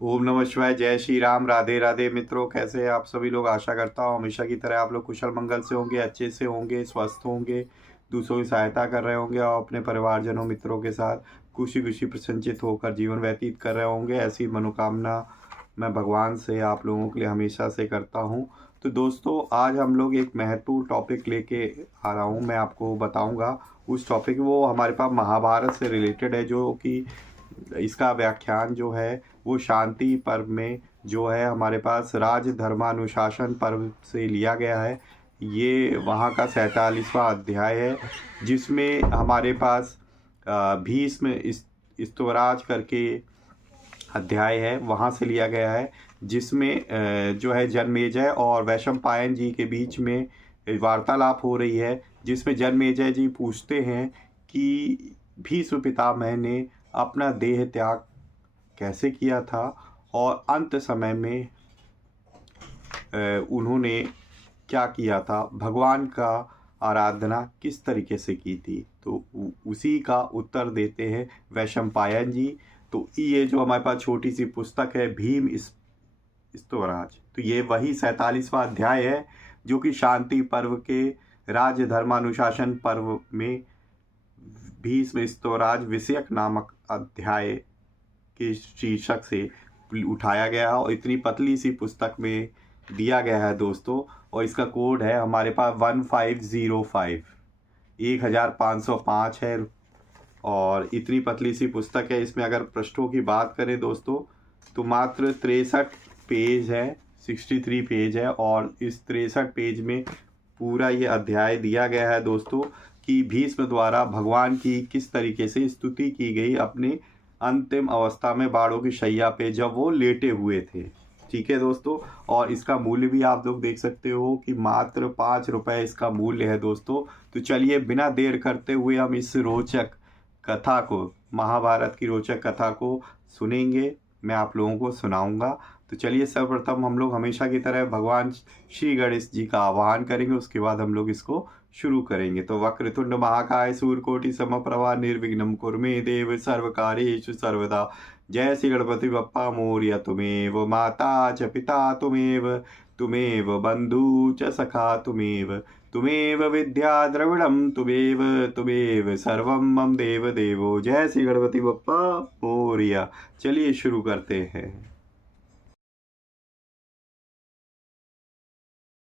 ओम नमः शिवाय। जय श्री राम। राधे राधे मित्रों, कैसे हैं आप सभी लोग। आशा करता हूँ हमेशा की तरह आप लोग कुशल मंगल से होंगे, अच्छे से होंगे, स्वस्थ होंगे, दूसरों की सहायता कर रहे होंगे और अपने परिवारजनों मित्रों के साथ खुशी खुशी प्रसन्नचित होकर जीवन व्यतीत कर रहे होंगे। ऐसी मनोकामना मैं भगवान से आप लोगों के लिए हमेशा से करता हूँ। तो दोस्तों, आज हम लोग एक महत्वपूर्ण टॉपिक लेके आ रहा हूँ। मैं आपको बताऊँगा उस टॉपिक, वो हमारे पास महाभारत से रिलेटेड है, जो कि इसका व्याख्यान जो है वो शांति पर्व में जो है हमारे पास राज धर्मानुशासन पर्व से लिया गया है। ये वहाँ का 47वां अध्याय है, जिसमें हमारे पास भीष्म स्तवराज करके अध्याय है, वहाँ से लिया गया है। जिसमें जो है जन्मेजय और वैशंपायन जी के बीच में वार्तालाप हो रही है, जिसमें जन्मेजय जी पूछते हैं कि भीष्म पितामह ने अपना देह त्याग कैसे किया था और अंत समय में उन्होंने क्या किया था, भगवान का आराधना किस तरीके से की थी। तो उसी का उत्तर देते हैं वैशंपायन जी। तो ये जो हमारे पास छोटी सी पुस्तक है भीम स्तवराज, तो ये वही 47वां अध्याय है, जो कि शांति पर्व के राज धर्मानुशासन पर्व में भीष्म स्तवराज विषयक नामक अध्याय के शीर्षक से उठाया गया है और इतनी पतली सी पुस्तक में दिया गया है दोस्तों। और इसका कोड है हमारे पास 1505 1505 है। और इतनी पतली सी पुस्तक है, इसमें अगर पृष्ठों की बात करें दोस्तों तो मात्र 63 पेज है, 63 पेज है। और इस 63 पेज में पूरा ये अध्याय दिया गया है दोस्तों कि भीष्म द्वारा भगवान की किस तरीके से स्तुति की गई अपने अंतिम अवस्था में बाड़ों की शैया पे जब वो लेटे हुए थे। ठीक है दोस्तों, और इसका मूल्य भी आप लोग देख सकते हो कि मात्र 5 रुपये इसका मूल्य है दोस्तों। तो चलिए बिना देर करते हुए हम इस रोचक कथा को, महाभारत की रोचक कथा को सुनेंगे, मैं आप लोगों को सुनाऊंगा। तो चलिए सर्वप्रथम हम लोग हमेशा की तरह भगवान श्री गणेश जी का आह्वान करेंगे, उसके बाद हम लोग इसको शुरू करेंगे। तो वक्रतुंड महाकाय सूर्यकोटि समप्रभा निर्विघ्नं कुरु मे देव सर्वकार्येषु सर्वदा। जय श्री गणपति बप्पा मोरया। तुमेव माता च पिता तुमेव, तुमेव बंधु च सखा तुमेव, तुमेव विद्या द्रविड़म तुमेव, तुमेव सर्वम मम देव देवो। जय श्री गणपति बप्पा मोरया। चलिए शुरू करते हैं।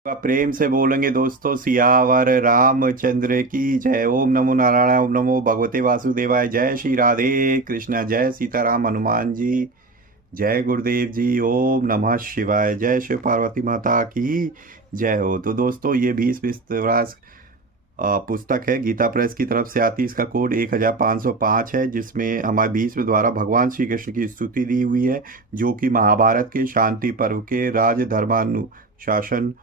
प्रेम से बोलेंगे दोस्तों, सियावर रामचंद्र की जय। ओम नमो नारायण, ओम नमो भगवते वासुदेवाय। जय श्री राधे कृष्णा, जय सीताराम हनुमान जी, जय गुरुदेव जी। ओम नमः शिवाय। जय शिव पार्वती माता की जय हो। तो दोस्तों, ये 20 पुस्तक है, गीता प्रेस की तरफ से आती है। इसका कोड 1505 है, जिसमें हमारे भीष्म द्वारा भगवान श्री कृष्ण की स्तुति दी हुई है, जो कि महाभारत के शांति पर्व के राज धर्मानुशासन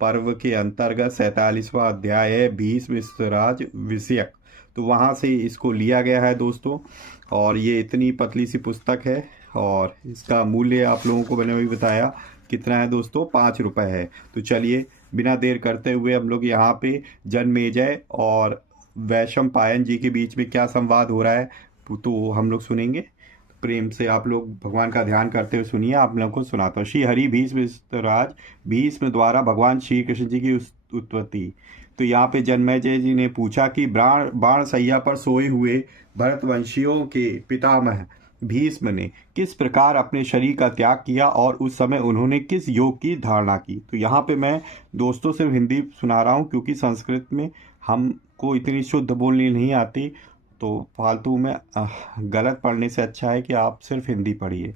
पर्व के अंतर्गत 47वां अध्याय है, भीष्म स्वराज विषयक। तो वहाँ से इसको लिया गया है दोस्तों। और ये इतनी पतली सी पुस्तक है और इसका मूल्य आप लोगों को मैंने अभी बताया कितना है दोस्तों, 5 रुपये है। तो चलिए बिना देर करते हुए हम लोग यहाँ पे जन्मेजय और वैशंपायन जी के बीच में क्या संवाद हो रहा है तो हम लोग सुनेंगे। प्रेम से आप लोग भगवान का ध्यान करते हुए सुनिए, आप लोगों को सुनाता हूँ। श्री हरि भीष्म राज, भीष्म द्वारा भगवान श्री कृष्ण जी की उत्पत्ति। तो यहाँ पे जन्मेजय जी ने पूछा कि बाण बाण सैया पर सोए हुए भरतवंशियों के पितामह भीष्म ने किस प्रकार अपने शरीर का त्याग किया और उस समय उन्होंने किस योग की धारणा की। तो यहाँ पे मैं दोस्तों सिर्फ हिंदी सुना रहा हूँ, क्योंकि संस्कृत में हमको इतनी शुद्ध बोलनी नहीं आती, तो फालतू में गलत पढ़ने से अच्छा है कि आप सिर्फ हिंदी पढ़िए।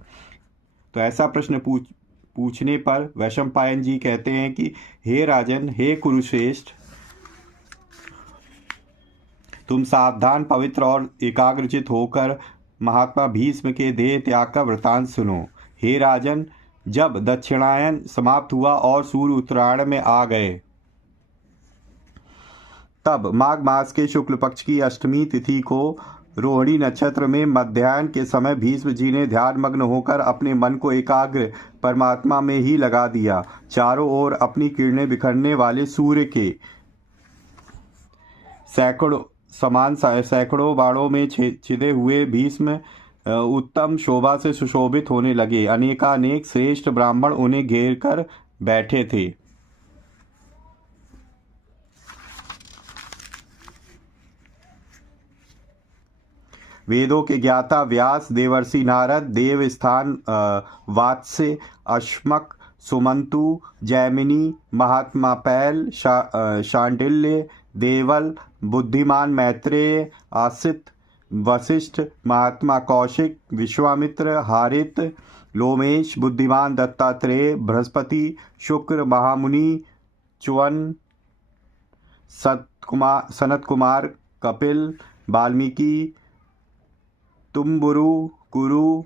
तो ऐसा प्रश्न पूछने पर वैशंपायन जी कहते हैं कि हे राजन, हे कुरुश्रेष्ठ, तुम सावधान, पवित्र और एकाग्रचित होकर महात्मा भीष्म के देह त्याग का वृतांत सुनो। हे राजन, जब दक्षिणायन समाप्त हुआ और सूर्य उत्तरायण में आ गए, तब माघ मास के शुक्ल पक्ष की अष्टमी तिथि को रोहिणी नक्षत्र में मध्याह्न के समय भीष्म जी ने ध्यानमग्न होकर अपने मन को एकाग्र परमात्मा में ही लगा दिया। चारों ओर अपनी किरणें बिखरने वाले सूर्य के सैकड़ों बाणों में छिदे हुए भीष्म उत्तम शोभा से सुशोभित होने लगे। अनेकानेक श्रेष्ठ ब्राह्मण उन्हें घेर कर बैठे थे। वेदों के ज्ञाता व्यास, देवर्षि नारद, देवस्थान वात्स्य, अश्मक, सुमंतु, जैमिनी, महात्मा पैल, शांडिल्य, देवल, बुद्धिमान मैत्रेय, आसित, वशिष्ठ, महात्मा कौशिक, विश्वामित्र, हारित, लोमेश, बुद्धिमान दत्तात्रेय, बृहस्पति, शुक्र, महामुनि, च्युवन, सनत कुमार, कपिल, वाल्मीकि, तुम्बुरु, कुरु,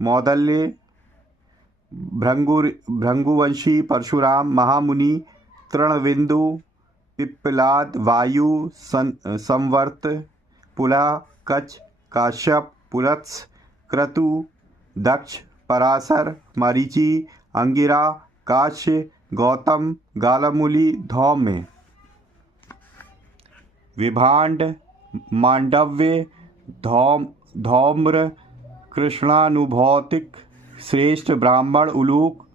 मौदल्य, भृंगुवंशी, परशुराम, महामुनि, तृणविंदु, पिप्पलाद, वायु, संवर्त, पुला, कच, काश्यप, पुलत्स, क्रतु, दक्ष, पराशर, मरीचि, अंगिरा, काश्य, गौतम, गालमुली, धौम्य, विभांड, मांडव्य, धौम्र, कृष्णानुभौतिक, श्रेष्ठ ब्राह्मण, उलूक,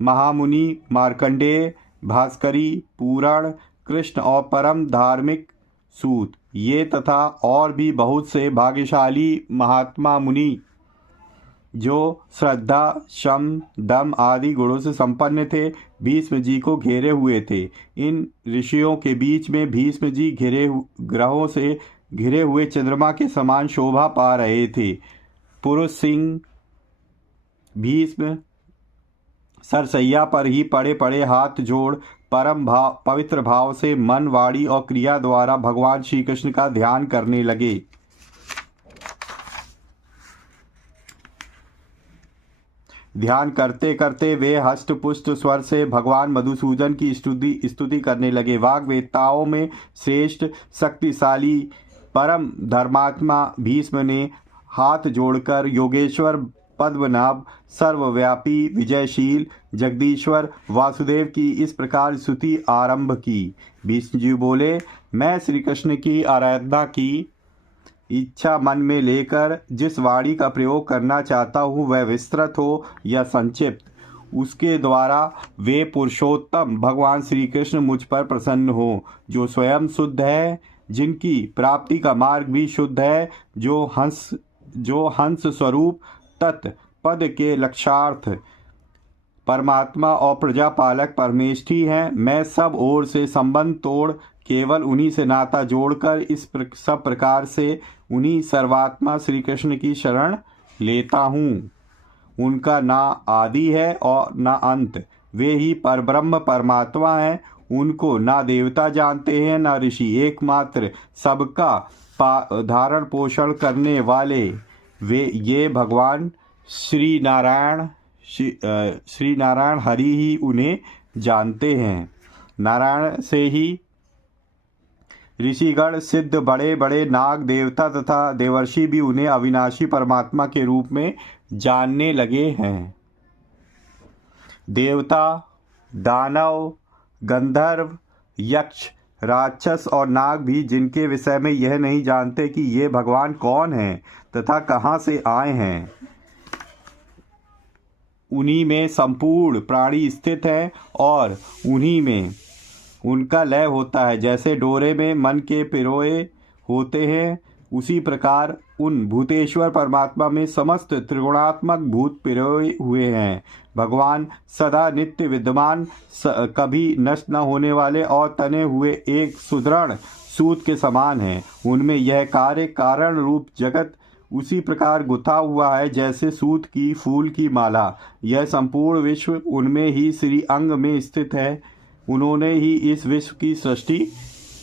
महामुनि, मार्कंडेय, भास्करी, पूरण, कृष्ण और परम धार्मिक सूत, ये तथा और भी बहुत से भाग्यशाली महात्मा मुनि जो श्रद्धा, शम, दम आदि गुणों से संपन्न थे, भीष्म जी को घेरे हुए थे। इन ऋषियों के बीच में भीष्म जी ग्रहों से घिरे हुए चंद्रमा के समान शोभा पा रहे थे। पुरुष सिंह भीष्म सरसैया पर ही पड़े पड़े हाथ जोड़ पवित्र भाव से मन, वाणी और क्रिया द्वारा भगवान श्री कृष्ण का ध्यान करने लगे। ध्यान करते करते वे हष्ट पुष्ट स्वर से भगवान मधुसूदन की स्तुति करने लगे। वाग्वेताओं में श्रेष्ठ शक्तिशाली परम धर्मात्मा भीष्म ने हाथ जोड़कर योगेश्वर, पद्मनाभ, सर्वव्यापी, विजयशील, जगदीश्वर वासुदेव की इस प्रकार स्तुति आरंभ की। भीष्म जी बोले, मैं श्री कृष्ण की आराधना की इच्छा मन में लेकर जिस वाणी का प्रयोग करना चाहता हूँ वह विस्तृत हो या संक्षिप्त, उसके द्वारा वे पुरुषोत्तम भगवान श्री कृष्ण मुझ पर प्रसन्न हो, जो स्वयं शुद्ध है, जिनकी प्राप्ति का मार्ग भी शुद्ध है, जो हंस स्वरूप तत्पद के लक्षार्थ परमात्मा और प्रजापालक परमेष्ठी हैं। मैं सब ओर से संबंध तोड़ केवल उन्हीं से नाता जोड़कर इस सब प्रकार से उन्हीं सर्वात्मा श्री कृष्ण की शरण लेता हूँ। उनका ना आदि है और ना अंत, वे ही परब्रह्म परमात्मा हैं। उनको ना देवता जानते हैं ना ऋषि, एकमात्र सबका धारण पोषण करने वाले वे ये भगवान श्री नारायण हरि ही उन्हें जानते हैं। नारायण से ही ऋषिगण, सिद्ध, बड़े बड़े नाग, देवता तथा देवर्षि भी उन्हें अविनाशी परमात्मा के रूप में जानने लगे हैं। देवता, दानव, गंधर्व, यक्ष, राक्षस और नाग भी जिनके विषय में यह नहीं जानते कि ये भगवान कौन हैं तथा कहाँ से आए हैं, उन्हीं में संपूर्ण प्राणी स्थित है और उन्हीं में उनका लय होता है। जैसे डोरे में मन के पिरोए होते हैं, उसी प्रकार उन भूतेश्वर परमात्मा में समस्त त्रिगुणात्मक भूत पिरोए हुए हैं। भगवान सदा नित्य विद्यमान, कभी नष्ट न होने वाले और तने हुए एक सुदृढ़ सूत के समान हैं। उनमें यह कार्य कारण रूप जगत उसी प्रकार गुथा हुआ है जैसे सूत की फूल की माला। यह संपूर्ण विश्व उनमें ही श्री अंग में स्थित है। उन्होंने ही इस विश्व की सृष्टि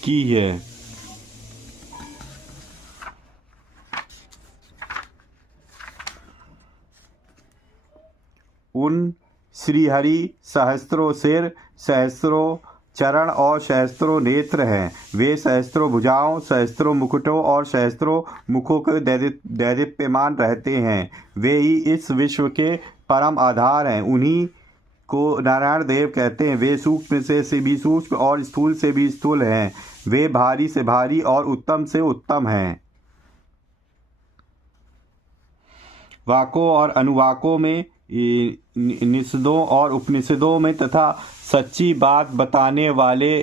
की है। उन श्रीहरि सहस्त्रों सिर, सहस्त्रों चरण और सहस्त्रों नेत्र हैं। वे सहस्त्रों भुजाओं, सहस्त्रों मुकुटों और सहस्त्रों मुखों के दैदीप्यमान रहते हैं। वे ही इस विश्व के परम आधार हैं। उन्हीं को नारायण देव कहते हैं। वे सूक्ष्म से भी सूक्ष्म और स्थूल से भी स्थूल हैं। वे भारी से भारी और उत्तम से उत्तम हैं। वाकों और अनुवाकों में, निषदों और उपनिषदों में तथा सच्ची बात बताने वाले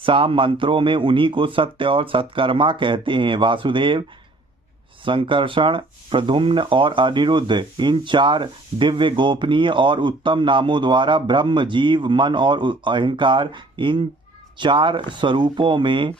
साम मंत्रों में उन्हीं को सत्य और सत्कर्मा कहते हैं। वासुदेव, संकर्षण, प्रद्युम्न और अनिरुद्ध, इन 4 दिव्य, गोपनीय और उत्तम नामों द्वारा ब्रह्म, जीव, मन और अहंकार, इन 4 स्वरूपों में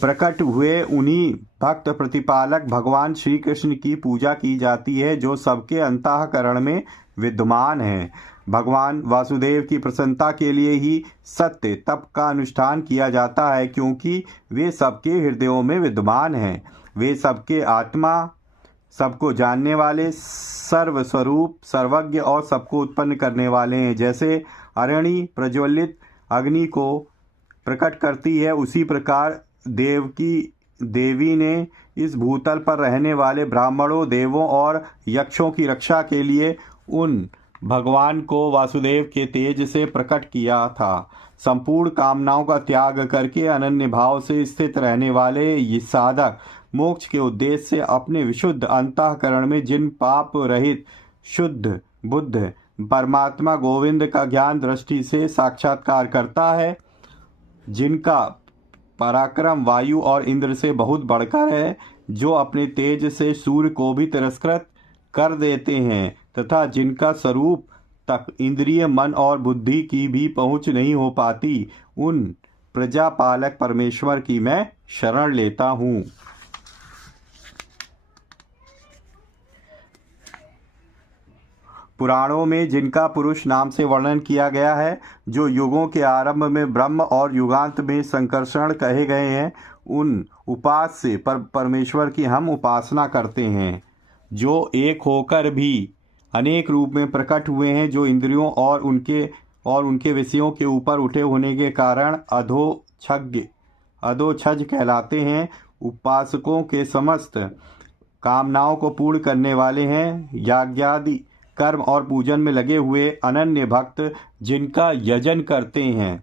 प्रकट हुए उन्हीं भक्त प्रतिपालक भगवान श्री कृष्ण की पूजा की जाती है, जो सबके अंतःकरण में विद्यमान है। भगवान वासुदेव की प्रसन्नता के लिए ही सत्य तप का अनुष्ठान किया जाता है, क्योंकि वे सबके हृदयों में विद्यमान हैं। वे सबके आत्मा, सबको जानने वाले, सर्वस्वरूप, सर्वज्ञ और सबको उत्पन्न करने वाले हैं। जैसे अरणि प्रज्वलित अग्नि को प्रकट करती है, उसी प्रकार देवी ने इस भूतल पर रहने वाले ब्राह्मणों, देवों और यक्षों की रक्षा के लिए उन भगवान को वासुदेव के तेज से प्रकट किया था। संपूर्ण कामनाओं का त्याग करके अनन्य भाव से स्थित रहने वाले ये साधक मोक्ष के उद्देश्य से अपने विशुद्ध अंतःकरण में जिन पाप रहित शुद्ध बुद्ध परमात्मा गोविंद का ज्ञान दृष्टि से साक्षात्कार करता है, जिनका पराक्रम वायु और इंद्र से बहुत बढ़कर है, जो अपने तेज से सूर्य को भी तिरस्कृत कर देते हैं तथा जिनका स्वरूप तक इंद्रिय, मन और बुद्धि की भी पहुंच नहीं हो पाती, उन प्रजापालक परमेश्वर की मैं शरण लेता हूँ। पुराणों में जिनका पुरुष नाम से वर्णन किया गया है, जो युगों के आरंभ में ब्रह्म और युगांत में संकर्षण कहे गए हैं, उन उपास्य परमेश्वर की हम उपासना करते हैं, जो एक होकर भी अनेक रूप में प्रकट हुए हैं, जो इंद्रियों और उनके विषयों के ऊपर उठे होने के कारण अधोछज कहलाते हैं। उपासकों के समस्त कामनाओं को पूर्ण करने वाले हैं। याज्ञादि कर्म और पूजन में लगे हुए अनन्य भक्त जिनका यजन करते हैं,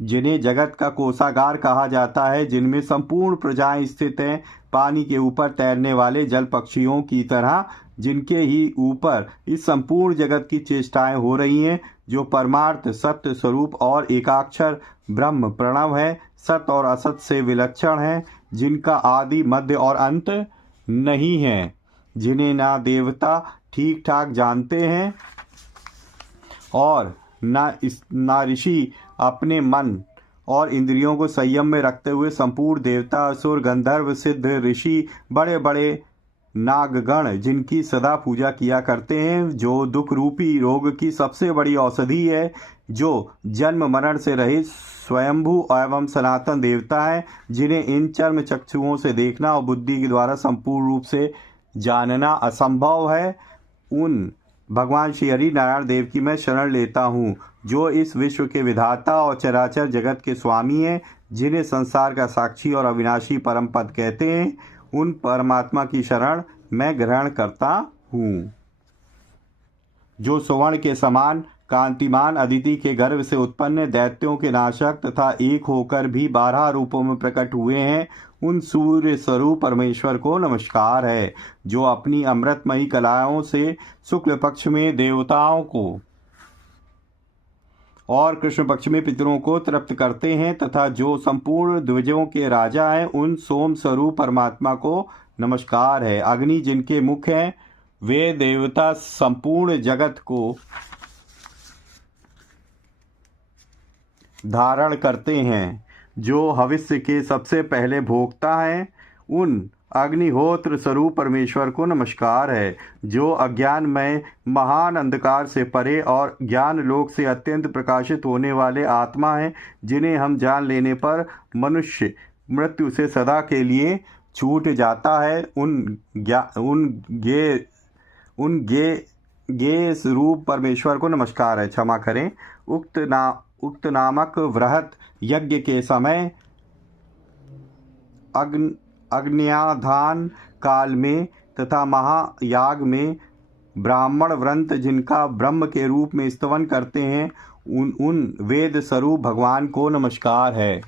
जिन्हें जगत का कोषागार कहा जाता है, जिनमें संपूर्ण प्रजाएं स्थित हैं, पानी के ऊपर तैरने वाले जल पक्षियों की तरह, जिनके ही ऊपर इस संपूर्ण जगत की चेष्टाएं हो रही हैं, जो परमार्थ सत्य स्वरूप और एकाक्षर ब्रह्म प्रणव है, सत और असत से विलक्षण है, जिनका आदि मध्य और अंत नहीं है, जिन्हें ना देवता ठीक ठाक जानते हैं और ना ऋषि अपने मन और इंद्रियों को संयम में रखते हुए संपूर्ण देवता, असुर, गंधर्व, सिद्ध, ऋषि, बड़े बड़े नागगण जिनकी सदा पूजा किया करते हैं, जो दुख रूपी रोग की सबसे बड़ी औषधि है, जो जन्म मरण से रहित स्वयंभू एवं सनातन देवता है, जिन्हें इन चर्म चक्षुओं से देखना और बुद्धि के द्वारा संपूर्ण रूप से जानना असंभव है, उन भगवान श्री हरि नारायण देव की मैं शरण लेता हूँ, जो इस विश्व के विधाता और चराचर जगत के स्वामी हैं, जिन्हें संसार का साक्षी और अविनाशी परम पद कहते हैं। उन परमात्मा की शरण मैं ग्रहण करता हूँ, जो सुवर्ण के समान कांतिमान अदिति के गर्भ से उत्पन्न दैत्यों के नाशक तथा एक होकर भी 12 रूपों में प्रकट हुए हैं। उन सूर्य स्वरूप परमेश्वर को नमस्कार है, जो अपनी अमृतमयी कलाओं से शुक्ल पक्ष में देवताओं को और कृष्ण पक्ष में पितरों को तृप्त करते हैं, तथा जो संपूर्ण द्विजों के राजा हैं, उन सोम स्वरूप परमात्मा को नमस्कार है। अग्नि जिनके मुख हैं, वे देवता संपूर्ण जगत को धारण करते हैं, जो हविष्य के सबसे पहले भोक्ता हैं। उन अग्निहोत्र स्वरूप परमेश्वर को नमस्कार है, जो अज्ञानमय महान अंधकार से परे और ज्ञान लोक से अत्यंत प्रकाशित होने वाले आत्मा हैं, जिन्हें हम जान लेने पर मनुष्य मृत्यु से सदा के लिए छूट जाता है। उन गे स्वरूप परमेश्वर को नमस्कार है, क्षमा करें। उक्त नामक वृहत यज्ञ के समय अग्न्याधान काल में तथा महायाग में ब्राह्मण वृंत जिनका ब्रह्म के रूप में स्तवन करते हैं, उन वेद स्वरूप भगवान को नमस्कार है।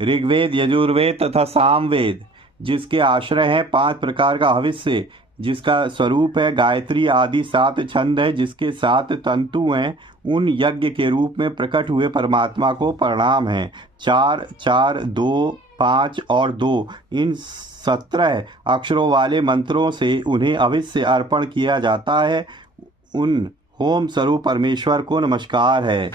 ऋग्वेद, यजुर्वेद तथा सामवेद जिसके आश्रय है 5 प्रकार का हविष्य, जिसका स्वरूप है गायत्री आदि 7 छंद है, जिसके 7 तंतु हैं, उन यज्ञ के रूप में प्रकट हुए परमात्मा को प्रणाम है। 4 4 2 5 और 2 इन 17 अक्षरों वाले मंत्रों से उन्हें अवश्य अर्पण किया जाता है। उन होम स्वरूप परमेश्वर को नमस्कार है।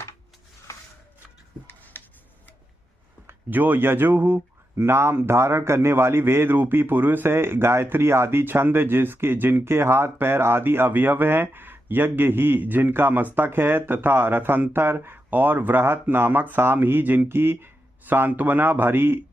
जो यजुः नाम धारण करने वाली वेद रूपी पुरुष है, गायत्री आदि छंद जिनके हाथ पैर आदि अवयव हैं, यज्ञ ही जिनका मस्तक है, तथा रथंतर और वृहत नामक साम ही जिनकी सांत्वना भरी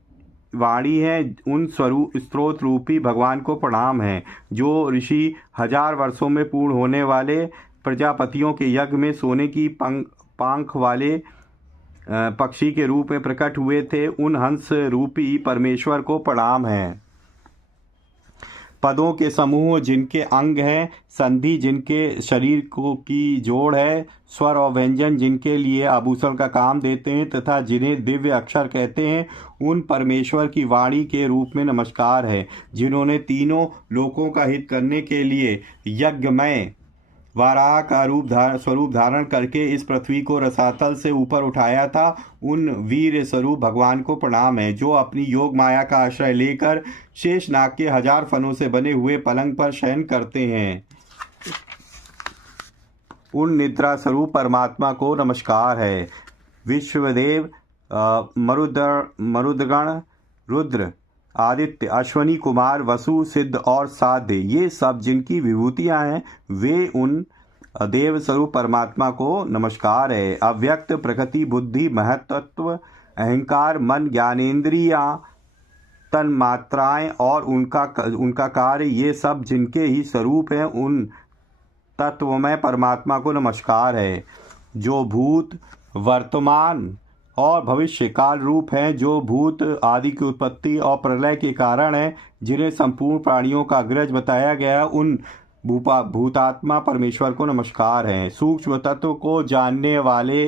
वाणी है, उन स्वरूप स्त्रोत रूपी भगवान को प्रणाम है। जो ऋषि 1000 वर्षों में पूर्ण होने वाले प्रजापतियों के यज्ञ में सोने की पंख वाले पक्षी के रूप में प्रकट हुए थे, उन हंस रूपी परमेश्वर को प्रणाम है। पदों के समूह जिनके अंग हैं, संधि जिनके शरीर को की जोड़ है, स्वर और व्यंजन जिनके लिए आभूषण का काम देते हैं, तथा जिन्हें दिव्य अक्षर कहते हैं, उन परमेश्वर की वाणी के रूप में नमस्कार है। जिन्होंने तीनों लोकों का हित करने के लिए यज्ञमय वाराह का स्वरूप धारण करके इस पृथ्वी को रसातल से ऊपर उठाया था, उन वीर स्वरूप भगवान को प्रणाम है। जो अपनी योग माया का आश्रय लेकर शेषनाग के 1000 फनों से बने हुए पलंग पर शयन करते हैं, उन निद्रा स्वरूप परमात्मा को नमस्कार है। विश्वदेव, मरुदगण, रुद्र, आदित्य, अश्वनी कुमार, वसु, सिद्ध और साध्य, ये सब जिनकी विभूतियां हैं, वे उन देव स्वरूप परमात्मा को नमस्कार है। अव्यक्त प्रकृति, बुद्धि, महत्त्व, अहंकार, मन, ज्ञानेन्द्रियां, तन्मात्राएं और उनका कार्य, ये सब जिनके ही स्वरूप हैं, उन तत्वमय परमात्मा को नमस्कार है। जो भूत, वर्तमान और भविष्य काल रूप हैं, जो भूत आदि की उत्पत्ति और प्रलय के कारण है, जिन्हें संपूर्ण प्राणियों का अग्रज बताया गया, उन भूतात्मा परमेश्वर को नमस्कार है। सूक्ष्म तत्व को जानने वाले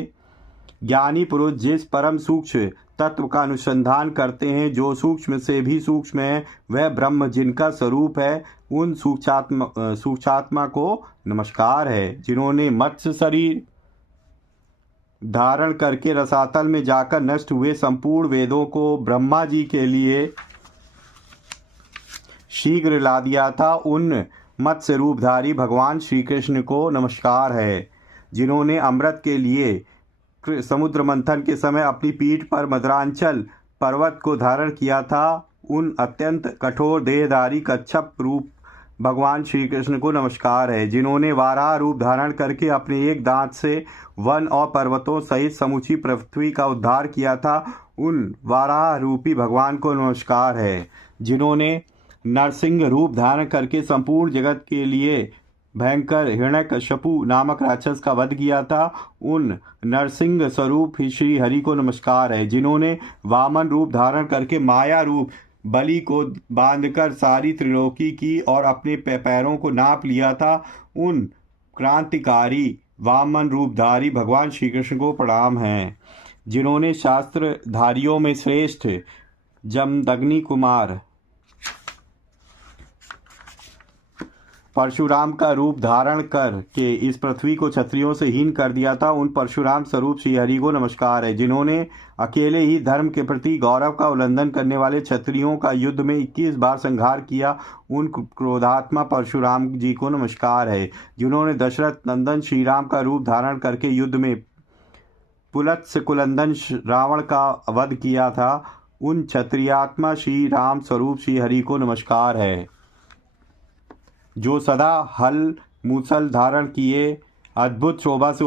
ज्ञानी पुरुष जिस परम सूक्ष्म तत्व का अनुसंधान करते हैं, जो सूक्ष्म से भी सूक्ष्म है, वह ब्रह्म जिनका स्वरूप है, उन सूक्ष्मात्मा को नमस्कार है। जिन्होंने मत्स्य शरीर धारण करके रसातल में जाकर नष्ट हुए संपूर्ण वेदों को ब्रह्मा जी के लिए शीघ्र ला दिया था, उन मत्स्य रूपधारी भगवान श्री कृष्ण को नमस्कार है। जिन्होंने अमृत के लिए समुद्र मंथन के समय अपनी पीठ पर मदरांचल पर्वत को धारण किया था, उन अत्यंत कठोर देहधारी कच्छप रूप भगवान श्री कृष्ण को नमस्कार है। जिन्होंने वाराह रूप धारण करके अपने एक दांत से वन और पर्वतों सहित समूची पृथ्वी का उद्धार किया था, उन वाराह रूपी भगवान को नमस्कार है। जिन्होंने नरसिंह रूप धारण करके संपूर्ण जगत के लिए भयंकर हिरण्यकश्यपु नामक राक्षस का वध किया था, उन नरसिंह स्वरूप श्री हरि को नमस्कार है। जिन्होंने वामन रूप धारण करके माया रूप बलि को बांधकर सारी त्रिलोकी की और अपने पैरों को नाप लिया था, उन क्रांतिकारी वामन रूपधारी भगवान श्री कृष्ण को प्रणाम है। जिन्होंने शास्त्रधारियों में श्रेष्ठ जमदग्नि कुमार परशुराम का रूप धारण करके इस पृथ्वी को क्षत्रियों से हीन कर दिया था, उन परशुराम स्वरूप श्री हरि को नमस्कार है। जिन्होंने अकेले ही धर्म के प्रति गौरव का उल्लंघन करने वाले क्षत्रियों का युद्ध में 21 बार संहार किया, उन क्रोधात्मा परशुराम जी को नमस्कार है। जिन्होंने दशरथ नंदन श्री राम का रूप धारण करके युद्ध में पुलत्स्य कुलंदन रावण का वध किया था, उन क्षत्रियात्मा श्री राम स्वरूप श्री हरि को नमस्कार है। जो सदा हल मूसल धारण किए अद्भुत शोभा से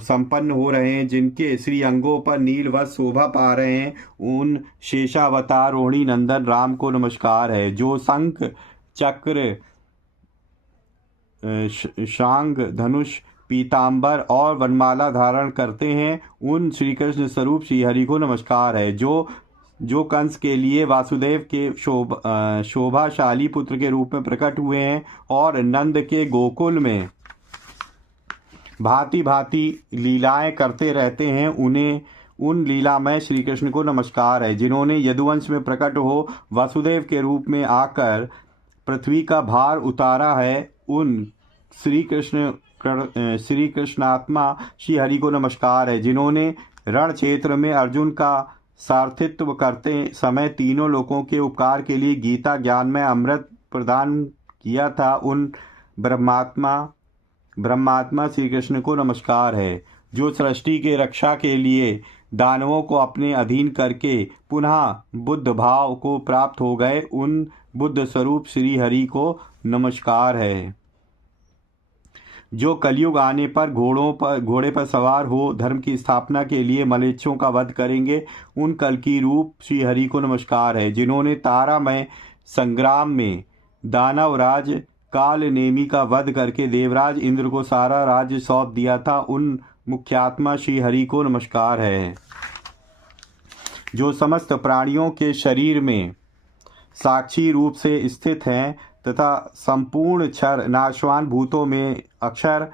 संपन्न हो रहे हैं, जिनके श्री अंगों पर नीलवत शोभा पा रहे हैं, उन शेषावतार रोहिणी नंदन राम को नमस्कार है। जो शंख चक्र शांग धनुष पीतांबर और वनमाला धारण करते हैं, उन श्री कृष्ण स्वरूप श्री हरि को नमस्कार है। जो कंस के लिए वासुदेव के शोभाशाली पुत्र के रूप में प्रकट हुए हैं और नंद के गोकुल में भांति भांति लीलाएं करते रहते हैं, उन लीलामय श्री कृष्ण को नमस्कार है, जिन्होंने यदुवंश में प्रकट हो वासुदेव के रूप में आकर पृथ्वी का भार उतारा है। उन श्री कृष्णात्मा श्री हरि को नमस्कार है, जिन्होंने रण क्षेत्र में अर्जुन का सारथित्व करते समय तीनों लोकों के उपकार के लिए गीता ज्ञान में अमृत प्रदान किया था। उन ब्रह्मात्मा श्री कृष्ण को नमस्कार है, जो सृष्टि के रक्षा के लिए दानवों को अपने अधीन करके पुनः बुद्ध भाव को प्राप्त हो गए। उन बुद्ध स्वरूप श्री हरि को नमस्कार है, जो कलयुग आने पर घोड़े पर सवार हो धर्म की स्थापना के लिए मलेच्छों का वध करेंगे। उन कल की रूप श्री हरि को नमस्कार है, जिन्होंने तारामय संग्राम में दानवराज काल नेमी का वध करके देवराज इंद्र को सारा राज्य सौंप दिया था। उन मुख्यात्मा श्री हरि को नमस्कार है, जो समस्त प्राणियों के शरीर में साक्षी रूप से स्थित हैं तथा संपूर्ण क्षर नाशवान भूतों में अक्षर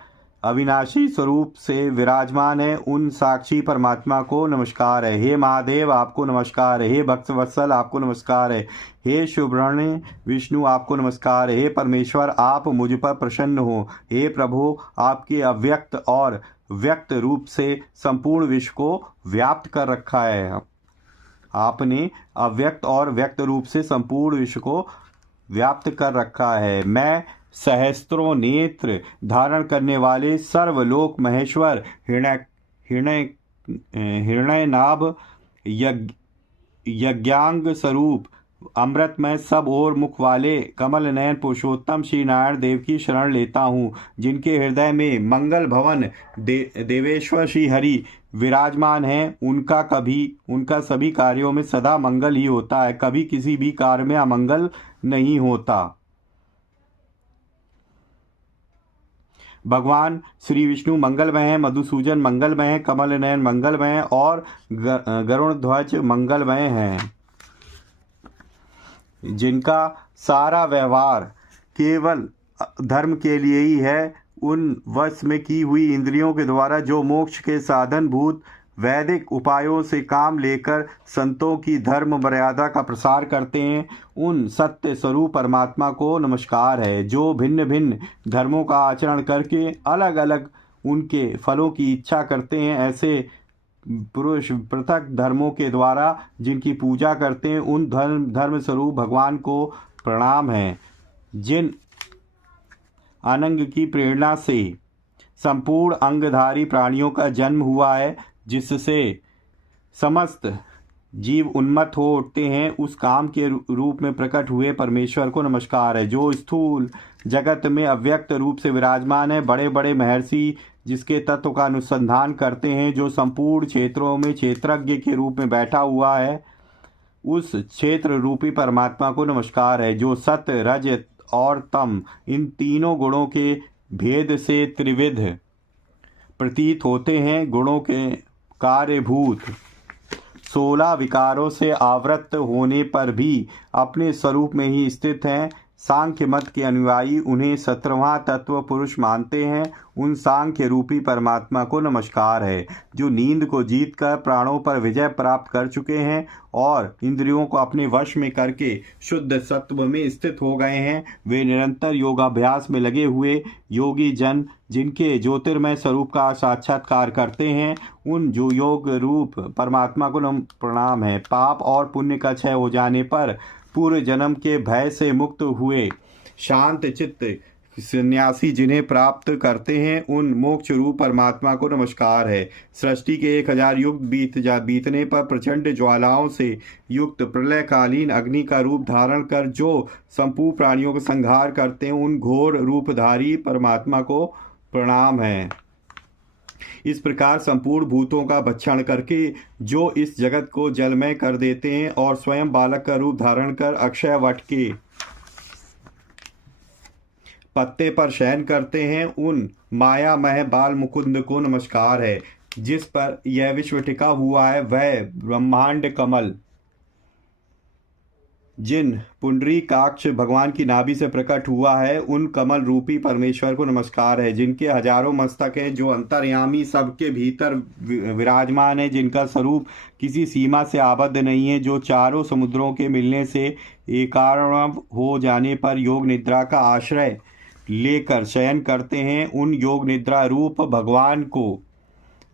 अविनाशी स्वरूप से विराजमान है। उन साक्षी परमात्मा को नमस्कार है। हे महादेव आपको नमस्कार है। हे भक्तवत्सल आपको नमस्कार है। हे सुब्रह्मण्य विष्णु आपको नमस्कार है। हे परमेश्वर आप मुझ पर प्रसन्न हो। हे प्रभु आपके अव्यक्त और व्यक्त रूप से संपूर्ण विश्व को व्याप्त कर रखा है। आपने अव्यक्त और व्यक्त रूप से संपूर्ण विश्व को व्याप्त कर रखा है। मैं सहस्त्रों नेत्र धारण करने वाले सर्वलोक महेश्वर हिरण्यनाभ यज्ञांग स्वरूप अमृतमय सब और मुख वाले कमल नयन पुरुषोत्तम श्री नारायण देव की शरण लेता हूँ, जिनके हृदय में मंगल भवन देवेश्वर श्री हरि विराजमान हैं। उनका सभी कार्यों में सदा मंगल ही होता है, कभी किसी भी कार्य में अमंगल नहीं होता। भगवान श्री विष्णु मंगलमय हैं, मधुसूदन मंगलमय हैं, कमल नयन मंगलमय हैं और गरुण ध्वज मंगलमय हैं, जिनका सारा व्यवहार केवल धर्म के लिए ही है। उन वश में की हुई इंद्रियों के द्वारा जो मोक्ष के साधन भूत वैदिक उपायों से काम लेकर संतों की धर्म मर्यादा का प्रसार करते हैं, उन सत्य स्वरूप परमात्मा को नमस्कार है, जो भिन्न भिन्न धर्मों का आचरण करके अलग अलग उनके फलों की इच्छा करते हैं। ऐसे पुरुष पृथक धर्मों के द्वारा जिनकी पूजा करते हैं, उन धर्म स्वरूप भगवान को प्रणाम है। जिन अनंग की प्रेरणा से संपूर्ण अंगधारी प्राणियों का जन्म हुआ है, जिससे समस्त जीव उन्मत्त हो उठते हैं, उस काम के रूप में प्रकट हुए परमेश्वर को नमस्कार है, जो स्थूल जगत में अव्यक्त रूप से विराजमान है। बड़े बड़े महर्षि जिसके तत्व का अनुसंधान करते हैं, जो संपूर्ण क्षेत्रों में क्षेत्रज्ञ के रूप में बैठा हुआ है, उस क्षेत्र रूपी परमात्मा को नमस्कार है, जो सत्य रज और तम इन तीनों गुणों के भेद से त्रिविध प्रतीत होते हैं। गुणों के कार्यभूत 16 विकारों से आवृत होने पर भी अपने स्वरूप में ही स्थित हैं। सांख्य मत के अनुयायी उन्हें 17वां तत्व पुरुष मानते हैं। उन सांख्य रूपी परमात्मा को नमस्कार है, जो नींद को जीतकर प्राणों पर विजय प्राप्त कर चुके हैं और इंद्रियों को अपने वश में करके शुद्ध सत्व में स्थित हो गए हैं। वे निरंतर योगाभ्यास में लगे हुए योगी जन, जिनके ज्योतिर्मय स्वरूप का साक्षात्कार करते हैं, उन जो योग रूप परमात्मा को प्रणाम है। पाप और पुण्य का क्षय हो जाने पर पूर्व जन्म के भय से मुक्त हुए शांत चित्त सन्यासी जिन्हें प्राप्त करते हैं, उन मोक्ष रूप परमात्मा को नमस्कार है। सृष्टि के 1000 युग बीतने पर प्रचंड ज्वालाओं से युक्त प्रलयकालीन अग्नि का रूप धारण कर जो संपूर्ण प्राणियों का संहार करते हैं, उन घोर रूपधारी परमात्मा को प्रणाम है। इस प्रकार संपूर्ण भूतों का भक्षण करके जो इस जगत को जलमय कर देते हैं और स्वयं बालक का रूप धारण कर अक्षय वट के पत्ते पर शयन करते हैं, उन मायामय बाल मुकुंद को नमस्कार है। जिस पर यह विश्व टिका हुआ है, वह ब्रह्मांड कमल जिन पुंडरीकाक्ष भगवान की नाभि से प्रकट हुआ है, उन कमल रूपी परमेश्वर को नमस्कार है। जिनके हजारों मस्तक हैं, जो अंतर्यामी सबके भीतर विराजमान है, जिनका स्वरूप किसी सीमा से आबद्ध नहीं है, जो चारों समुद्रों के मिलने से एकार्णव हो जाने पर योग निद्रा का आश्रय लेकर शयन करते हैं, उन योग निद्रा रूप भगवान को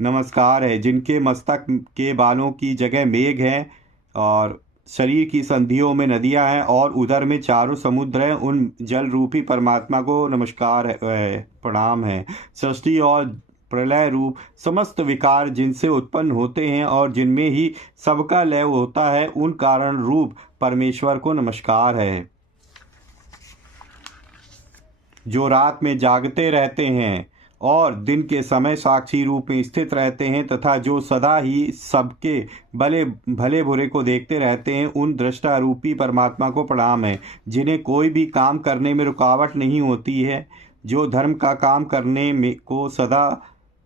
नमस्कार है। जिनके मस्तक के बालों की जगह मेघ है और शरीर की संधियों में नदियां हैं और उधर में चारों समुद्र हैं, उन जल रूपी परमात्मा को नमस्कार है, प्रणाम है। सृष्टि और प्रलय रूप समस्त विकार जिनसे उत्पन्न होते हैं और जिनमें ही सबका लय होता है, उन कारण रूप परमेश्वर को नमस्कार है। जो रात में जागते रहते हैं और दिन के समय साक्षी रूप में स्थित रहते हैं तथा जो सदा ही सबके भले बुरे को देखते रहते हैं, उन दृष्टा रूपी परमात्मा को प्रणाम है। जिन्हें कोई भी काम करने में रुकावट नहीं होती है, जो धर्म का काम करने में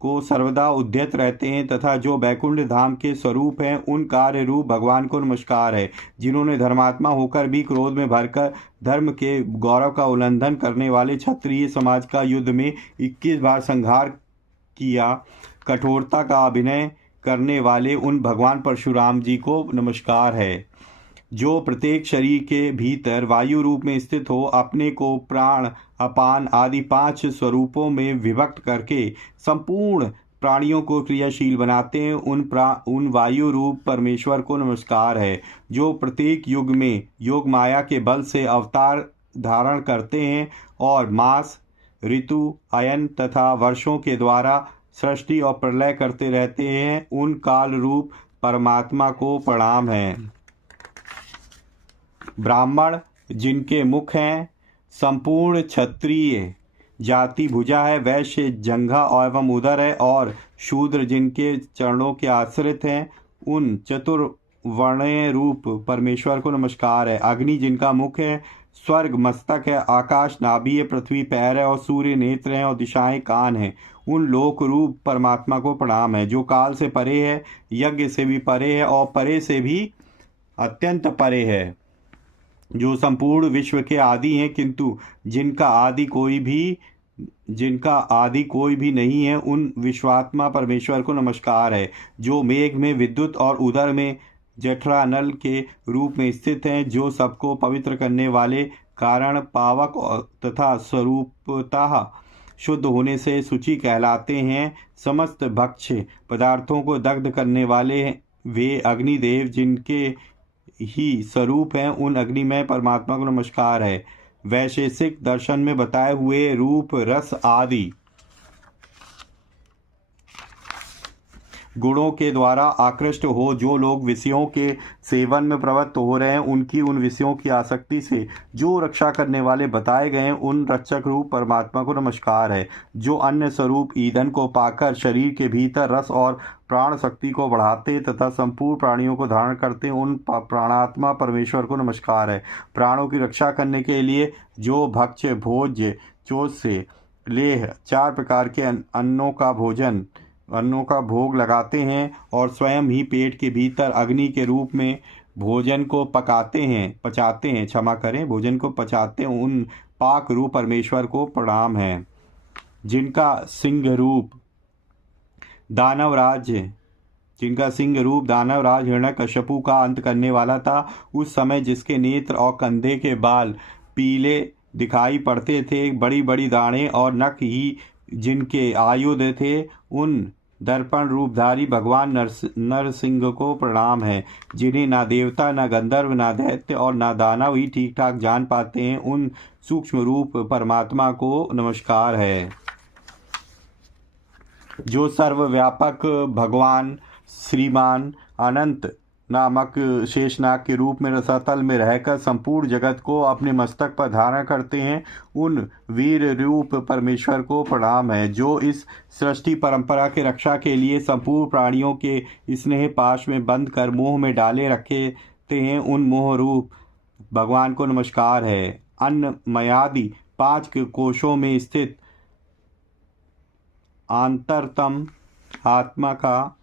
को सर्वदा उद्यत रहते हैं तथा जो बैकुंठ धाम के स्वरूप हैं, उन कार्य रूप भगवान को नमस्कार है। जिन्होंने धर्मात्मा होकर भी क्रोध में भरकर धर्म के गौरव का उल्लंघन करने वाले क्षत्रिय समाज का युद्ध में 21 बार संहार किया, कठोरता का अभिनय करने वाले उन भगवान परशुराम जी को नमस्कार है। जो प्रत्येक शरीर के भीतर वायु रूप में स्थित हो, अपने को प्राण, अपान आदि 5 स्वरूपों में विभक्त करके संपूर्ण प्राणियों को क्रियाशील बनाते हैं, उन वायु रूप परमेश्वर को नमस्कार है। जो प्रत्येक युग में योग माया के बल से अवतार धारण करते हैं और मास, ऋतु, अयन तथा वर्षों के द्वारा सृष्टि और प्रलय करते रहते हैं, उन काल रूप परमात्मा को प्रणाम है। ब्राह्मण जिनके मुख हैं, संपूर्ण क्षत्रिय जाति भुजा है, वैश्य जंघा एवं उदर है और शूद्र जिनके चरणों के आश्रित हैं, उन चतुर्वर्णीय रूप परमेश्वर को नमस्कार है। अग्नि जिनका मुख है, स्वर्ग मस्तक है, आकाश नाभि है, पृथ्वी पैर है और सूर्य नेत्र हैं और दिशाएं कान हैं, उन लोक रूप परमात्मा को प्रणाम है। जो काल से परे है, यज्ञ से भी परे है और परे से भी अत्यंत परे है। जो संपूर्ण विश्व के आदि हैं, किंतु जिनका आदि कोई भी नहीं है, उन विश्वात्मा परमेश्वर को नमस्कार है। जो मेघ में विद्युत और उदर में जठरानल के रूप में स्थित हैं, जो सबको पवित्र करने वाले कारण पावक तथा स्वरूपतः शुद्ध होने से शुचि कहलाते हैं। समस्त भक्ष्य पदार्थों को दग्ध करने वाले वे अग्निदेव जिनके ही स्वरूप हैं, उन अग्निमय परमात्मा को नमस्कार है। वैशेषिक दर्शन में बताए हुए रूप, रस आदि गुणों के द्वारा आकृष्ट हो जो लोग विषयों के सेवन में प्रवृत्त हो रहे हैं, उनकी उन विषयों की आसक्ति से जो रक्षा करने वाले बताए गए हैं, उन रक्षक रूप परमात्मा को नमस्कार है। जो अन्य स्वरूप ईंधन को पाकर शरीर के भीतर रस और प्राण शक्ति को बढ़ाते तथा संपूर्ण प्राणियों को धारण करते हैं, उन प्राणात्मा परमेश्वर को नमस्कार है। प्राणों की रक्षा करने के लिए जो भक्ष्य, भोज्य, चोष्य, लेह 4 प्रकार के अन्नों का भोग लगाते हैं और स्वयं ही पेट के भीतर अग्नि के रूप में भोजन को पचाते हैं, भोजन को पचाते हैं, उन पाक रूप परमेश्वर को प्रणाम है। जिनका सिंह रूप दानवराज हिरण्यकश्यपु का अंत करने वाला था, उस समय जिसके नेत्र और कंधे के बाल पीले दिखाई पड़ते थे, बड़ी बड़ी दाढ़ें और नख ही जिनके आयुध थे, उन दर्पण रूपधारी भगवान नरसिंह को प्रणाम है। जिन्हें ना देवता, ना गंधर्व, ना दैत्य और ना दानव ही ठीक ठाक जान पाते हैं, उन सूक्ष्म रूप परमात्मा को नमस्कार है। जो सर्वव्यापक भगवान श्रीमान अनंत नामक शेषनाग के रूप में रसातल में रहकर संपूर्ण जगत को अपने मस्तक पर धारण करते हैं, उन वीर रूप परमेश्वर को प्रणाम है। जो इस सृष्टि परंपरा के रक्षा के लिए संपूर्ण प्राणियों के स्नेह पाश में बंद कर मोह में डाले रखते हैं, उन मोह रूप भगवान को नमस्कार है। अन्नमयादि 5 कोशों में स्थित आंतरतम आत्मा का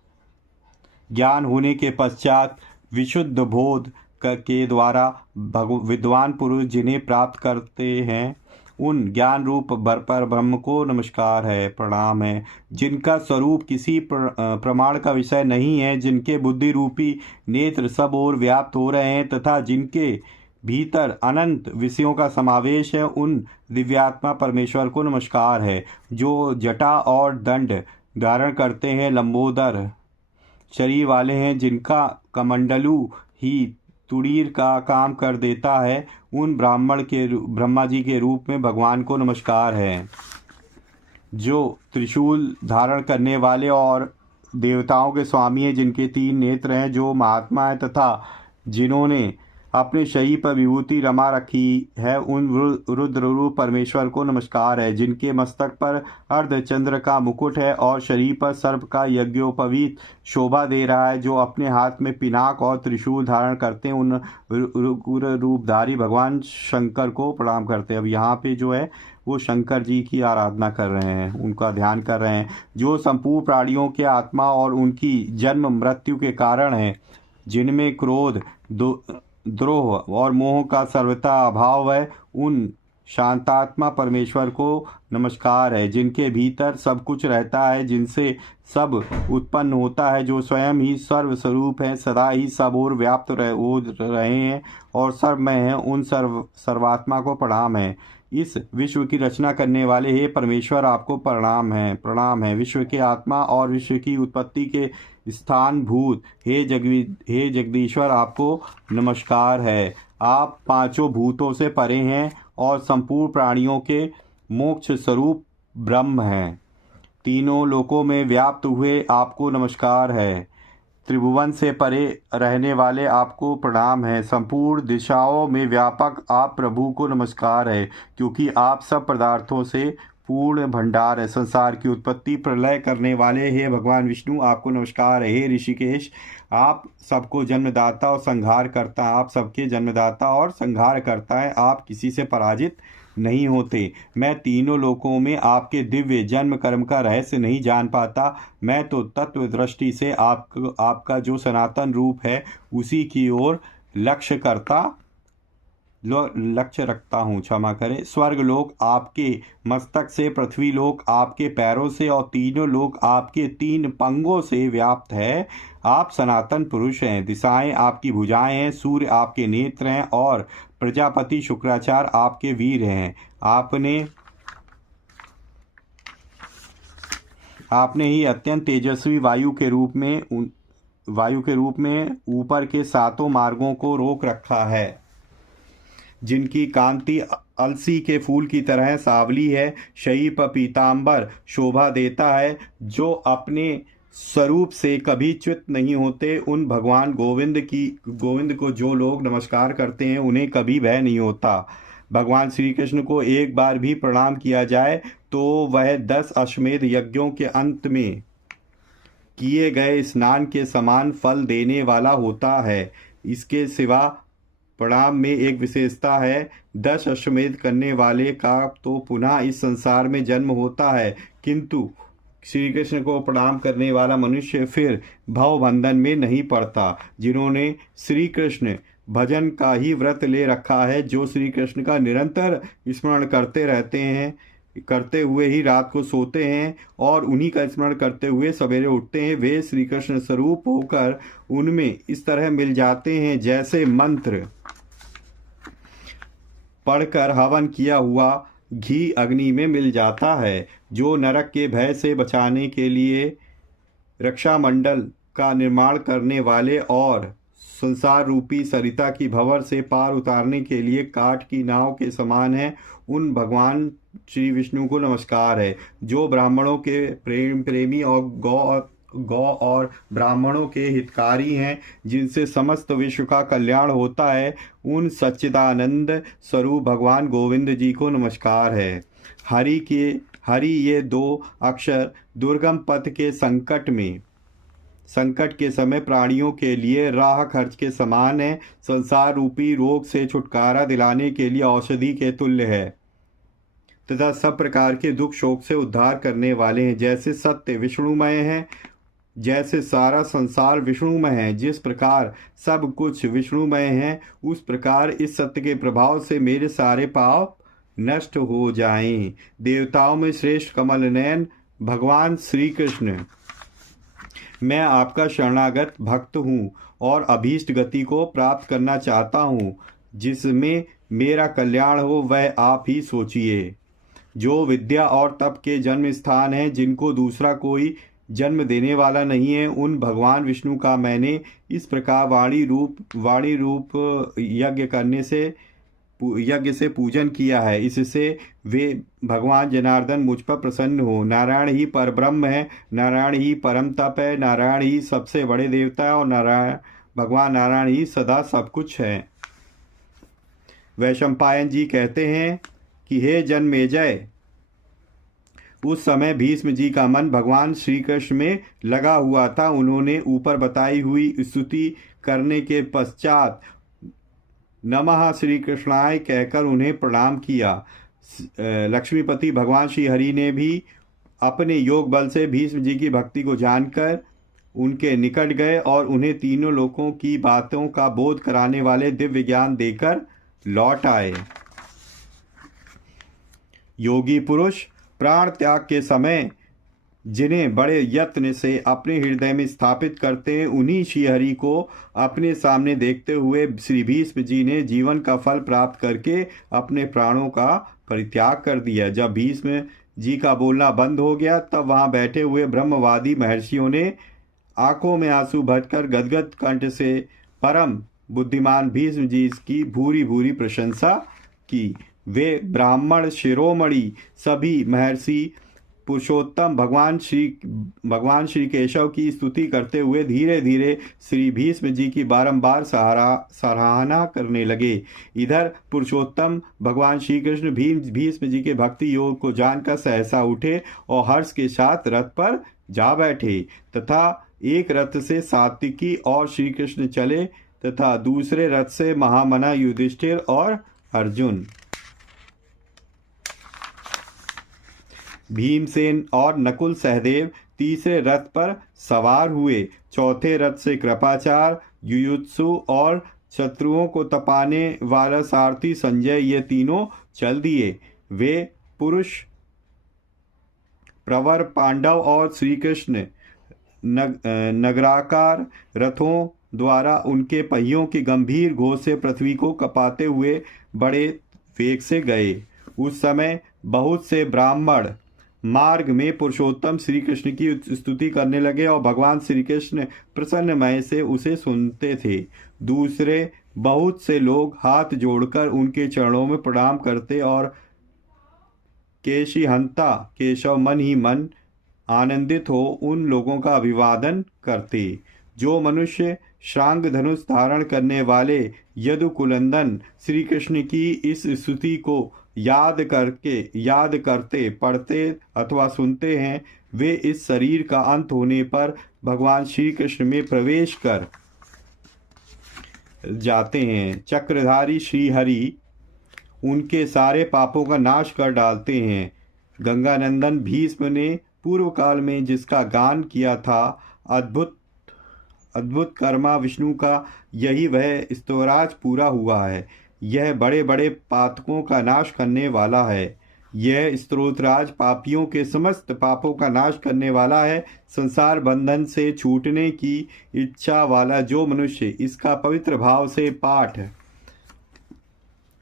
ज्ञान होने के पश्चात विशुद्ध बोध के द्वारा विद्वान पुरुष जिन्हें प्राप्त करते हैं उन ज्ञान रूप पर ब्रह्म को नमस्कार है, प्रणाम है। जिनका स्वरूप किसी प्रमाण का विषय नहीं है, जिनके बुद्धि रूपी नेत्र सब ओर व्याप्त हो रहे हैं तथा जिनके भीतर अनंत विषयों का समावेश है, उन दिव्यात्मा परमेश्वर को नमस्कार है। जो जटा और दंड धारण करते हैं, लंबोदर शरीर वाले हैं, जिनका कमंडलू ही तुड़ीर का काम कर देता है, उन ब्रह्मा जी के रूप में भगवान को नमस्कार है। जो त्रिशूल धारण करने वाले और देवताओं के स्वामी हैं, जिनके 3 नेत्र हैं, जो महात्मा हैं तथा जिन्होंने अपने शरीर पर विभूति रमा रखी है, उन रुद्र रूप परमेश्वर को नमस्कार है। जिनके मस्तक पर अर्धचंद्र का मुकुट है और शरीर पर सर्प का यज्ञोपवीत शोभा दे रहा है, जो अपने हाथ में पिनाक और त्रिशूल धारण करते हैं, उन रूपधारी भगवान शंकर को प्रणाम करते हैं। अब यहाँ पे जो है वो शंकर जी की आराधना कर रहे हैं, उनका ध्यान कर रहे हैं, जो संपूर्ण प्राणियों के आत्मा और उनकी जन्म मृत्यु के कारण है, जिनमें क्रोध द्रोह और मोह का सर्वथा अभाव है, उन शांतात्मा परमेश्वर को नमस्कार है। जिनके भीतर सब कुछ रहता है, जिनसे सब उत्पन्न होता है, जो स्वयं ही सर्वस्वरूप है, सदा ही सब ओर व्याप्त हो रहे हैं और सर्वमय हैं, उन सर्वात्मा को प्रणाम है। इस विश्व की रचना करने वाले हे परमेश्वर, आपको प्रणाम है। विश्व के आत्मा और विश्व की उत्पत्ति के स्थान भूत हे जगदीश्वर, आपको नमस्कार है। आप 5 भूतों से परे हैं और संपूर्ण प्राणियों के मोक्ष स्वरूप ब्रह्म हैं। 3 लोकों में व्याप्त हुए आपको नमस्कार है। त्रिभुवन से परे रहने वाले आपको प्रणाम है। संपूर्ण दिशाओं में व्यापक आप प्रभु को नमस्कार है, क्योंकि आप सब पदार्थों से पूर्ण भंडार है। संसार की उत्पत्ति प्रलय करने वाले हे भगवान विष्णु, आपको नमस्कार है। हे ऋषिकेश, आप सबको जन्मदाता और संहार करता, आप सबके जन्मदाता और संहार करता है, आप किसी से पराजित नहीं होते। मैं 3 लोकों में आपके दिव्य जन्म कर्म का रहस्य नहीं जान पाता। मैं तो तत्व दृष्टि से आपका जो सनातन रूप है उसी की ओर लक्ष्य रखता हूँ, क्षमा करें। स्वर्ग लोक आपके मस्तक से, पृथ्वी लोक आपके पैरों से और 3 लोक आपके 3 पंगों से व्याप्त है। आप सनातन पुरुष हैं। दिशाएं आपकी भुजाएं हैं, सूर्य आपके नेत्र हैं और प्रजापति शुक्राचार्य आपके वीर हैं। आपने ही अत्यंत तेजस्वी वायु के रूप में ऊपर के 7 मार्गों को रोक रखा है, जिनकी कांति अलसी के फूल की तरह सांवली है। शरीर पर पीतांबर शोभा देता है, जो अपने स्वरूप से कभी च्युत नहीं होते। उन भगवान गोविंद को जो लोग नमस्कार करते हैं, उन्हें कभी भय नहीं होता। भगवान श्री कृष्ण को एक बार भी प्रणाम किया जाए तो वह 10 अश्वमेध यज्ञों के अंत में किए गए स्नान के समान फल देने वाला होता है। इसके सिवा प्रणाम में एक विशेषता है। 10 अश्वमेध करने वाले का तो पुनः इस संसार में जन्म होता है, किंतु श्री कृष्ण को प्रणाम करने वाला मनुष्य फिर भव बंधन में नहीं पड़ता। जिन्होंने श्री कृष्ण भजन का ही व्रत ले रखा है, जो श्री कृष्ण का निरंतर स्मरण करते रहते हैं, करते हुए ही रात को सोते हैं और उन्हीं का स्मरण करते हुए सवेरे उठते हैं, वे श्री कृष्ण स्वरूप होकर उनमें इस तरह मिल जाते हैं जैसे मंत्र पढ़कर हवन किया हुआ घी अग्नि में मिल जाता है। जो नरक के भय से बचाने के लिए रक्षा मंडल का निर्माण करने वाले और संसार रूपी सरिता की भंवर से पार उतारने के लिए काठ की नाव के समान है, उन भगवान श्री विष्णु को नमस्कार है। जो ब्राह्मणों के प्रेमी और गौ और ब्राह्मणों के हितकारी हैं, जिनसे समस्त विश्व का कल्याण होता है, उन सच्चिदानंद स्वरूप भगवान गोविंद जी को नमस्कार है। हरि ये 2 अक्षर दुर्गम पथ के संकट के समय प्राणियों के लिए राह खर्च के समान है। संसार रूपी रोग से छुटकारा दिलाने के लिए औषधि के तुल्य है तथा सब प्रकार के दुख शोक से उद्धार करने वाले हैं। जैसे सत्य विष्णुमय है, जैसे सारा संसार विष्णुमय है, जिस प्रकार सब कुछ विष्णुमय है, उस प्रकार इस सत्य के प्रभाव से मेरे सारे पाप नष्ट हो जाएं। देवताओं में श्रेष्ठ कमल नयन भगवान श्री कृष्ण, मैं आपका शरणागत भक्त हूँ और अभीष्ट गति को प्राप्त करना चाहता हूँ। जिसमें मेरा कल्याण हो वह आप ही सोचिए। जो विद्या और तप के जन्म स्थान है, जिनको दूसरा कोई जन्म देने वाला नहीं है, उन भगवान विष्णु का मैंने इस प्रकार वाणी रूप यज्ञ से पूजन किया है। इससे वे भगवान जनार्दन मुझ पर प्रसन्न हो। नारायण ही परब्रह्म है, नारायण ही परम तप है, नारायण ही सबसे बड़े देवता है और भगवान नारायण ही सदा सब कुछ है। वैशंपायन जी कहते हैं कि हे जन्मेजय, उस समय भीष्म जी का मन भगवान श्री कृष्ण में लगा हुआ था। उन्होंने ऊपर बताई हुई स्तुति करने के पश्चात नमः श्री कृष्णाय कहकर उन्हें प्रणाम किया। लक्ष्मीपति भगवान श्री हरि ने भी अपने योग बल से भीष्म जी की भक्ति को जानकर उनके निकट गए और उन्हें तीनों लोकों की बातों का बोध कराने वाले दिव्य ज्ञान देकर लौट आए। योगी पुरुष प्राण त्याग के समय जिन्हें बड़े यत्न से अपने हृदय में स्थापित करते हैं, उन्हीं श्रीहरि को अपने सामने देखते हुए श्री भीष्म जी ने जीवन का फल प्राप्त करके अपने प्राणों का परित्याग कर दिया। जब भीष्म जी का बोलना बंद हो गया, तब वहां बैठे हुए ब्रह्मवादी महर्षियों ने आंखों में आंसू भरकर गदगद कंठ से परम बुद्धिमान भीष्म जी की भूरी भूरी प्रशंसा की। वे ब्राह्मण शिरोमणि सभी महर्षि पुरुषोत्तम भगवान श्री केशव की स्तुति करते हुए धीरे धीरे श्री भीष्म जी की बारंबार सराहना करने लगे। इधर पुरुषोत्तम भगवान श्री कृष्ण भीष्म जी के भक्ति योग को जानकर सहसा उठे और हर्ष के साथ रथ पर जा बैठे तथा एक रथ से सात्विकी और श्री कृष्ण चले तथा दूसरे रथ से महामना युधिष्ठिर और अर्जुन। भीमसेन और नकुल सहदेव तीसरे रथ पर सवार हुए। चौथे रथ से कृपाचार्य, युयुत्सु और शत्रुओं को तपाने वाला सारथी संजय ये तीनों चल दिए। वे पुरुष प्रवर पांडव और श्री कृष्ण नगराकार रथों द्वारा उनके पहियों की गंभीर घोष से पृथ्वी को कपाते हुए बड़े वेग से गए। उस समय बहुत से ब्राह्मण मार्ग में पुरुषोत्तम श्री कृष्ण की स्तुति करने लगे और भगवान श्री कृष्ण प्रसन्नमय से उसे सुनते थे। दूसरे बहुत से लोग हाथ जोड़कर उनके चरणों में प्रणाम करते और केशिहंता केशव मन ही मन आनंदित हो उन लोगों का अभिवादन करते। जो मनुष्य श्रांग धनुष धारण करने वाले यदुकुलंदन श्री कृष्ण की इस स्तुति को याद करते पढ़ते अथवा सुनते हैं, वे इस शरीर का अंत होने पर भगवान श्री कृष्ण में प्रवेश कर जाते हैं। चक्रधारी श्री हरि उनके सारे पापों का नाश कर डालते हैं। गंगानंदन भीष्म ने पूर्व काल में जिसका गान किया था, अद्भुत कर्मा विष्णु का यही वह स्तोराज पूरा हुआ है। यह बड़े बड़े पातकों का नाश करने वाला है। यह स्तोत्राज पापियों के समस्त पापों का नाश करने वाला है। संसार बंधन से छूटने की इच्छा वाला जो मनुष्य इसका पवित्र भाव से पाठ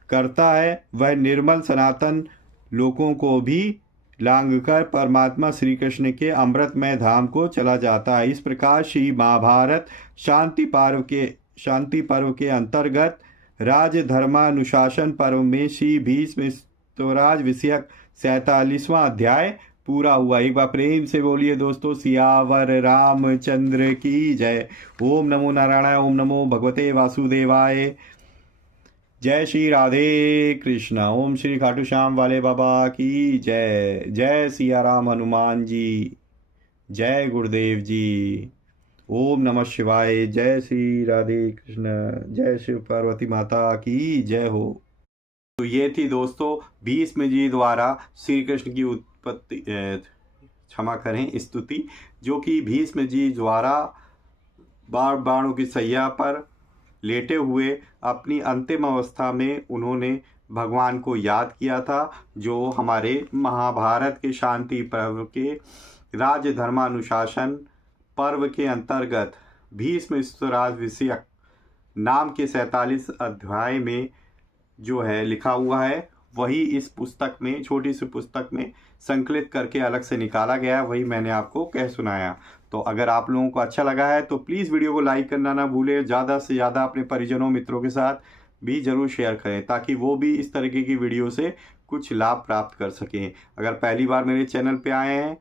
करता है, वह निर्मल सनातन लोकों को भी लांघकर परमात्मा श्री कृष्ण के अमृतमय धाम को चला जाता है। इस प्रकार श्री महाभारत शांति पर्व के अंतर्गत राजधर्मानुशासन पर्व में श्री भीष्म स्तोराज विषयक 47वां अध्याय पूरा हुआ। एक बार प्रेम से बोलिए दोस्तों, सियावर रामचंद्र की जय। ओम नमो नारायणाय, ओम नमो भगवते वासुदेवाय। जय श्री राधे कृष्ण। ओम श्री खाटू श्याम वाले बाबा की जय। जय सिया राम हनुमान जी। जय गुरुदेव जी। ओम नमः शिवाय। जय श्री राधे कृष्ण। जय शिव पार्वती माता की जय हो। तो ये थी दोस्तों भीष्म जी द्वारा श्री कृष्ण की उत्पत्ति क्षमा करें, स्तुति, जो कि भीष्म जी द्वारा बाणों की सैया पर लेटे हुए अपनी अंतिम अवस्था में उन्होंने भगवान को याद किया था, जो हमारे महाभारत के शांति पर्व के राज्य धर्मानुशासन पर्व के अंतर्गत भीष्म स्वराज विषयक नाम के 47 अध्याय में जो है लिखा हुआ है, वही इस पुस्तक में, छोटी सी पुस्तक में संकलित करके अलग से निकाला गया, वही मैंने आपको कह सुनाया। तो अगर आप लोगों को अच्छा लगा है तो प्लीज़ वीडियो को लाइक करना ना भूलें, ज़्यादा से ज़्यादा अपने परिजनों मित्रों के साथ भी ज़रूर शेयर करें, ताकि वो भी इस तरीके की वीडियो से कुछ लाभ प्राप्त कर सकें। अगर पहली बार मेरे चैनल पे आए हैं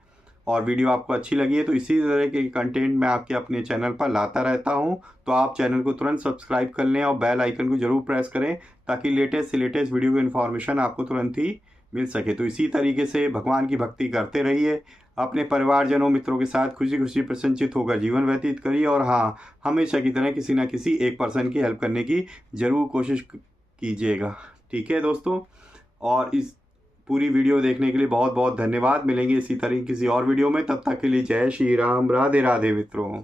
और वीडियो आपको अच्छी लगी है तो इसी तरह के कंटेंट मैं आपके अपने चैनल पर लाता रहता हूं, तो आप चैनल को तुरंत सब्सक्राइब कर लें और बेल आइकन को जरूर प्रेस करें, ताकि लेटेस्ट से लेटेस्ट वीडियो की इन्फॉर्मेशन आपको तुरंत ही मिल सके। तो इसी तरीके से भगवान की भक्ति करते रहिए, अपने परिवारजनों मित्रों के साथ खुशी खुशी प्रसन्नचित होकर जीवन व्यतीत करिए, और हाँ, हमेशा की तरह किसी ना किसी एक पर्सन की हेल्प करने की ज़रूर कोशिश कीजिएगा। ठीक है दोस्तों, और इस पूरी वीडियो देखने के लिए बहुत बहुत धन्यवाद। मिलेंगे इसी तरह किसी और वीडियो में, तब तक के लिए जय श्री राम, राधे राधे मित्रों।